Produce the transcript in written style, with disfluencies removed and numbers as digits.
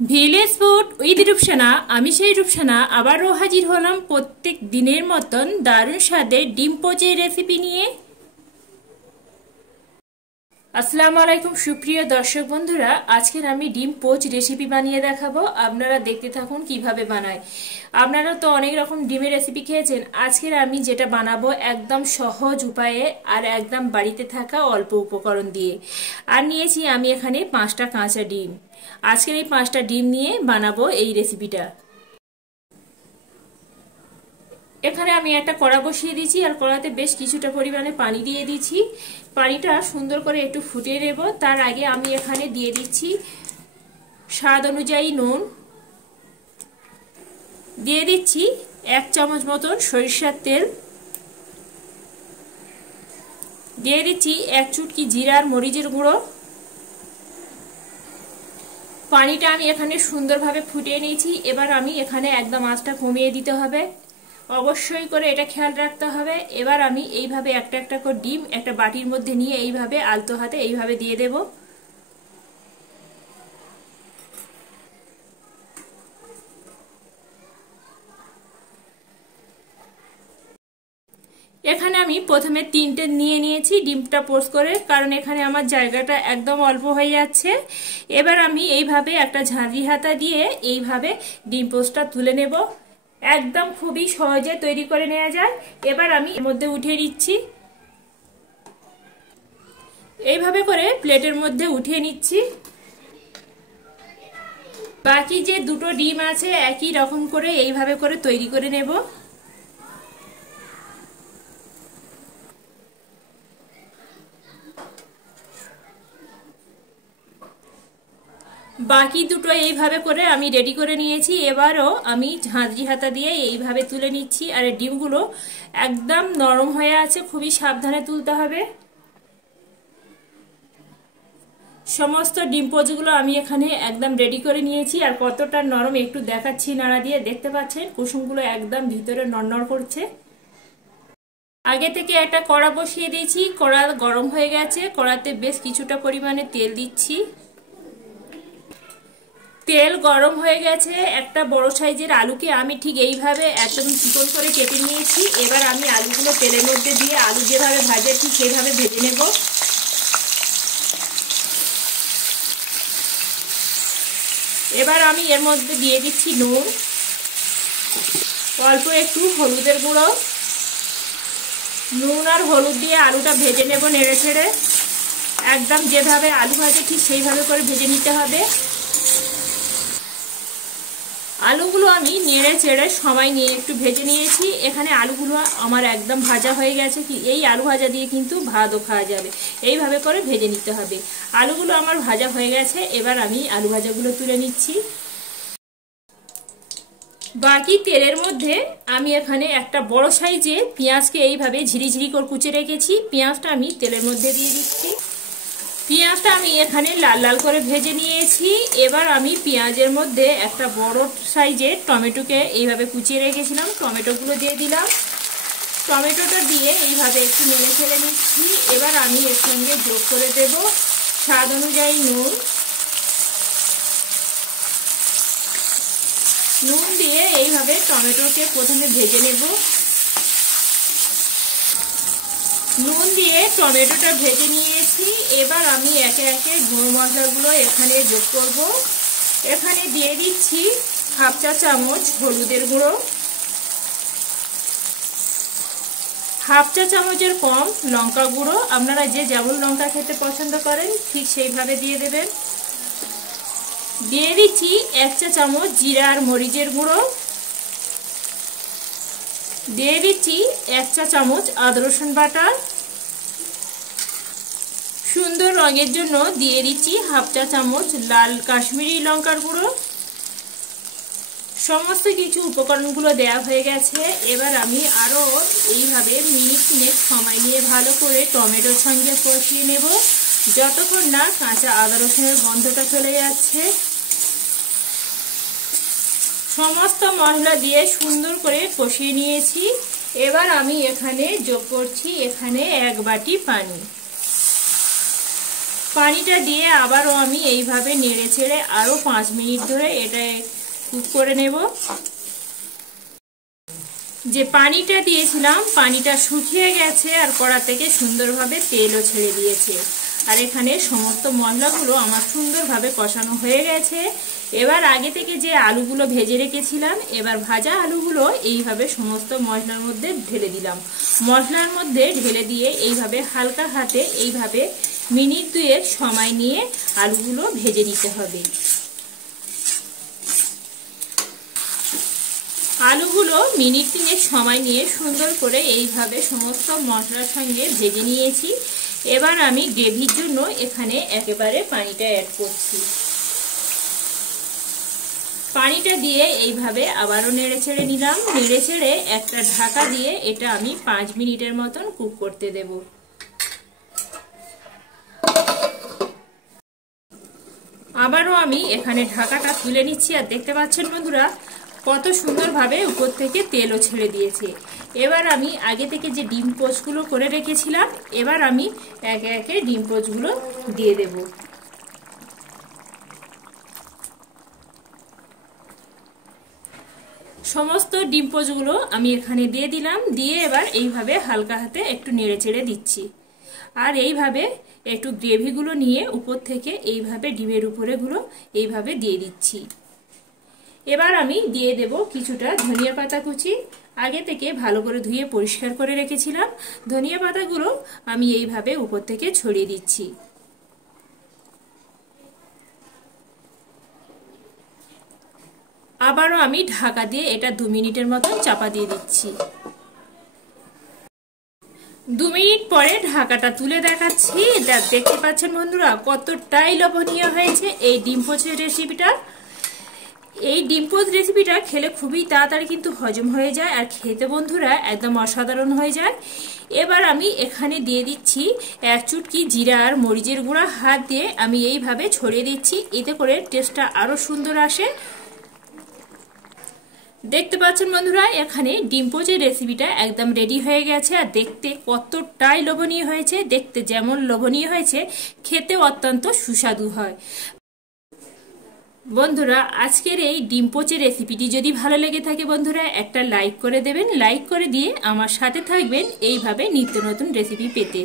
Village food with Rupsana. আমি সেই রূপসানা আবারও হাজির হলাম প্রত্যেক দিনের মতন দারুণ স্বাদের ডিম পোচের রেসিপি নিয়ে। আসসালামু আলাইকুম সুপ্রিয় দর্শক বন্ধুরা, আজকের আমি ডিম পোচ রেসিপি বানিয়ে দেখাবো। আপনারা দেখতে থাকুন কিভাবে বানায়। আপনারা তো অনেক রকম ডিমের রেসিপি খেয়েছেন, আজকের আমি যেটা বানাবো একদম সহজ উপায়ে আর একদম বাড়িতে থাকা অল্প উপকরণ দিয়ে। আর নিয়েছি আমি এখানে 5টা কাঁচা ডিম। আজকের এই 5টা ডিম নিয়ে বানাবো এই রেসিপিটা। এখানে আমি একটা কড়া বসিয়ে দিয়েছি আর কড়াতে বেশ কিছুটা পরিমাণে পানি দিয়ে দিচ্ছি। পানিটা সুন্দর করে একটু ফুটিয়ে নেব। তার আগে আমি এখানে দিয়ে দিচ্ছি স্বাদ অনুযায়ী নুন, দিয়ে দিচ্ছি 1 চামচ মতন সরিষার তেল, দিয়ে দিচ্ছি 1 চুটকি জিরা আর মরিচের গুঁড়ো। পানিটা আমি এখানে সুন্দরভাবে ফুটিয়ে নিয়েছি। এবার আমি এখানে একদম আঁচটা কমিয়ে দিতে হবে, অবশ্যই করে এটা খেয়াল রাখতে হবে। এবার আমি এইভাবে একটা একটা করে ডিম একটা বাটির মধ্যে নিয়ে এইভাবে আলতো হাতে এইভাবে দিয়ে দেব। এখানে আমি প্রথমে 3টে নিয়ে নিয়েছি ডিমটা পোচ করে, কারণ এখানে আমার জায়গাটা একদম অল্প হয়ে যাচ্ছে। এবার আমি এইভাবে একটা ঝাঁঝরি হাতা দিয়ে এইভাবে ডিম পোচটা তুলে নেব। একদম খুবই সহজে তৈরি করে নেওয়া যায়। এবার আমি এর মধ্যে উঠিয়ে নিচ্ছি, এইভাবে করে প্লেটের মধ্যে উঠিয়ে নিচ্ছি। বাকি যে 2টো ডিম আছে একই রকম করে এইভাবে করে তৈরি করে নেব। বাকি 2টো এইভাবে করে আমি রেডি করে নিয়েছি। এবারও আমি ঝাঁঝরি হাতা দিয়ে এইভাবে তুলে নিচ্ছি। আর ডিমগুলো একদম নরম হয়ে আছে, খুবই সাবধানে তুলতে হবে। সমস্ত ডিম পোচগুলো আমি এখানে একদম রেডি করে নিয়েছি। আর কতটা নরম একটু দেখাচ্ছি নাড়া দিয়ে, দেখতে পাচ্ছেন কুসুমগুলো একদম ভিতরে নড়নড় করছে। আগে থেকে একটা কড়া বসিয়ে দিয়েছি, কড়া গরম হয়ে গেছে। কড়াতে বেশ কিছুটা পরিমাণে তেল দিচ্ছি। তেল গরম হয়ে গেছে। একটা বড় সাইজের আলুকে আমি ঠিক এইভাবে একদম চিকন করে কেটে নিয়েছি। এবার আমি আলুগুলো তেলের মধ্যে দিয়ে আলু যেভাবে ভাজে ঠিক সেইভাবে ভেজে নেব। এবার আমি এর মধ্যে দিয়ে দিচ্ছি নুন, অল্প একটু হলুদের গুঁড়ো। নুন আর হলুদ দিয়ে আলুটা ভেজে নেব নেড়ে ছেড়ে। একদম যেভাবে আলু ভাজে ঠিক সেইভাবে করে ভেজে নিতে হবে। আলুগুলো আমি নেড়ে চেড়ে সময় নিয়ে একটু ভেজে নিয়েছি। এখানে আলুগুলো আমার একদম ভাজা হয়ে গেছে। কি এই আলু ভাজা দিয়ে কিন্তু ভাতও খাওয়া যাবে। এইভাবে করে ভেজে নিতে হবে। আলুগুলো আমার ভাজা হয়ে গেছে। এবার আমি আলু ভাজাগুলো তুলে নিচ্ছি। বাকি তেলের মধ্যে আমি এখানে একটা বড় সাইজে পেঁয়াজকে এইভাবে ঝিরিঝিরি করে কুচে রেখেছি। পেঁয়াজটা আমি তেলের মধ্যে দিয়ে দিচ্ছি। পেঁয়াজটা আমি এখানে লাল লাল করে ভেজে নিয়েছি। এবার আমি পেঁয়াজের মধ্যে একটা বড় সাইজের টমেটোকে এইভাবে কুচিয়ে রেখেছিলাম, টমেটোগুলো দিয়ে দিলাম। টমেটোটা দিয়ে এইভাবে একটু নেড়ে ফেলে নিচ্ছি। এবার আমি এর সঙ্গে যোগ করে দেব স্বাদ অনুযায়ী নুন। নুন দিয়ে এইভাবে টমেটোকে প্রথমে ভেজে নেব। নুন দিয়ে টমেটোটা ভেজে নিয়েছি। এবার আমি একে একে গুঁড়ো মশলাগুলো এখানে যোগ করব। এখানে দিয়ে দিচ্ছি 1/2 চা চামচ হলুদের গুঁড়ো, 1/2 চা চামচের কম লঙ্কা গুঁড়ো। আপনারা যে যেমন লঙ্কা খেতে পছন্দ করেন ঠিক সেইভাবে দিয়ে দেবেন। দিয়ে দিচ্ছি 1 চা চামচ জিরা আর মরিচের গুঁড়ো, দিয়ে দিচ্ছি 1 চা চামচ আদা রসুন বাটা। সুন্দর রঙের জন্য দিয়ে দিচ্ছি 1/2 চা চামচ লাল কাশ্মীরি লঙ্কার গুঁড়ো। সমস্ত কিছু উপকরণগুলো দেওয়া হয়ে গেছে। এবার আমি আরও এইভাবে মিনিট 3 সময় নিয়ে ভালো করে টমেটোর সঙ্গে কষিয়ে নেব, যতক্ষণ না কাঁচা আদা রসুনের গন্ধটা চলে যাচ্ছে। সমস্ত মশলা দিয়ে সুন্দর করে কষিয়ে নিয়েছি। এবার আমি এখানে যোগ করছি 1 বাটি পানি। পানিটা দিয়ে আবারও আমি এইভাবে নেড়ে ছেড়ে আরও 5 মিনিট ধরে এটা কুক করে নেব। যে পানিটা দিয়েছিলাম পানিটা শুকিয়ে গেছে আর কড়া থেকে সুন্দরভাবে তেলও ছেড়ে দিয়েছে। আর এখানে সমস্ত মশলাগুলো আমার সুন্দরভাবে কষানো হয়ে গেছে। এবার আগে থেকে যে আলুগুলো ভেজে রেখেছিলাম, এবার ভাজা আলুগুলো এইভাবে সমস্ত মশলার মধ্যে ঢেলে দিলাম। মশলার মধ্যে ঢেলে দিয়ে এইভাবে হালকা হাতে এইভাবে মিনিট 2 সময় নিয়ে আলুগুলো ভেজে নিতে হবে। আলুগুলো মিনিট 3 সময় নিয়ে সুন্দর করে এইভাবে সমস্ত মশলার সঙ্গে ভেজে নিয়েছি। এবার আমি গ্রেভির জন্য এখানে একেবারে পানিটা অ্যাড করছি। পানিটা দিয়ে এইভাবে আবারও নেড়ে ছেড়ে নিলাম। নেড়ে ছেড়ে একটা ঢাকা দিয়ে এটা আমি 5 মিনিটের মতন কুক করতে দেব। আবারও আমি এখানে ঢাকাটা তুলে নিচ্ছি। আর দেখতে পাচ্ছেন বন্ধুরা কত সুন্দরভাবে উপর থেকে তেলও ছেড়ে দিয়েছে। এবার আমি আগে থেকে যে ডিম পোচগুলো করে রেখেছিলাম, এবার আমি একে একে ডিম পোচগুলো দিয়ে দেব। সমস্ত ডিম পোচগুলো আমি এখানে দিয়ে দিলাম। দিয়ে এবার এইভাবে হালকা হাতে একটু নেড়ে চেড়ে দিচ্ছি। আর এইভাবে একটু গ্রেভিগুলো নিয়ে উপর থেকে এইভাবে ডিমের উপরেগুলো এইভাবে দিয়ে দিচ্ছি। এবার আমি দিয়ে দেব কিছুটা ধনিয়া পাতা কুচি। আগে থেকে ভালো করে ধুয়ে পরিষ্কার করে রেখেছিলাম। ধনিয়া পাতাগুলো আমি এইভাবে উপর থেকে ছড়িয়ে দিচ্ছি। আবারও আমি ঢাকা দিয়ে এটা 2 মিনিটের মতন চাপা দিয়ে দিচ্ছি। 2 মিনিট পরে ঢাকাটা তুলে দেখাচ্ছি। দেখতে পাচ্ছেন বন্ধুরা কতটাই লোভনীয় হয়েছে এই ডিম পোচের রেসিপিটা। এই ডিম পোচ রেসিপিটা খেলে খুবই তাড়াতাড়ি কিন্তু হজম হয়ে যায় আর খেতে বন্ধুরা একদম অসাধারণ হয়ে যায়। এবার আমি এখানে দিয়ে দিচ্ছি 1 চুটকি জিরা আর মরিচের গুঁড়া। হাত দিয়ে আমি এইভাবে ছড়িয়ে দিচ্ছি, এতে করে টেস্টটা আরো সুন্দর আসে। দেখতে পাচ্ছেন বন্ধুরা এখানে ডিম পোচের রেসিপিটা একদম রেডি হয়ে গেছে। আর দেখতে কতটাই লোভনীয় হয়েছে। দেখতে যেমন লোভনীয় হয়েছে, খেতে অত্যন্ত সুস্বাদু হয়। বন্ধুরা আজকের এই ডিম পোচের রেসিপিটি যদি ভালো লেগে থাকে বন্ধুরা একটা লাইক করে দেবেন। লাইক করে দিয়ে আমার সাথে থাকবেন এইভাবে নিত্য নতুন রেসিপি পেতে।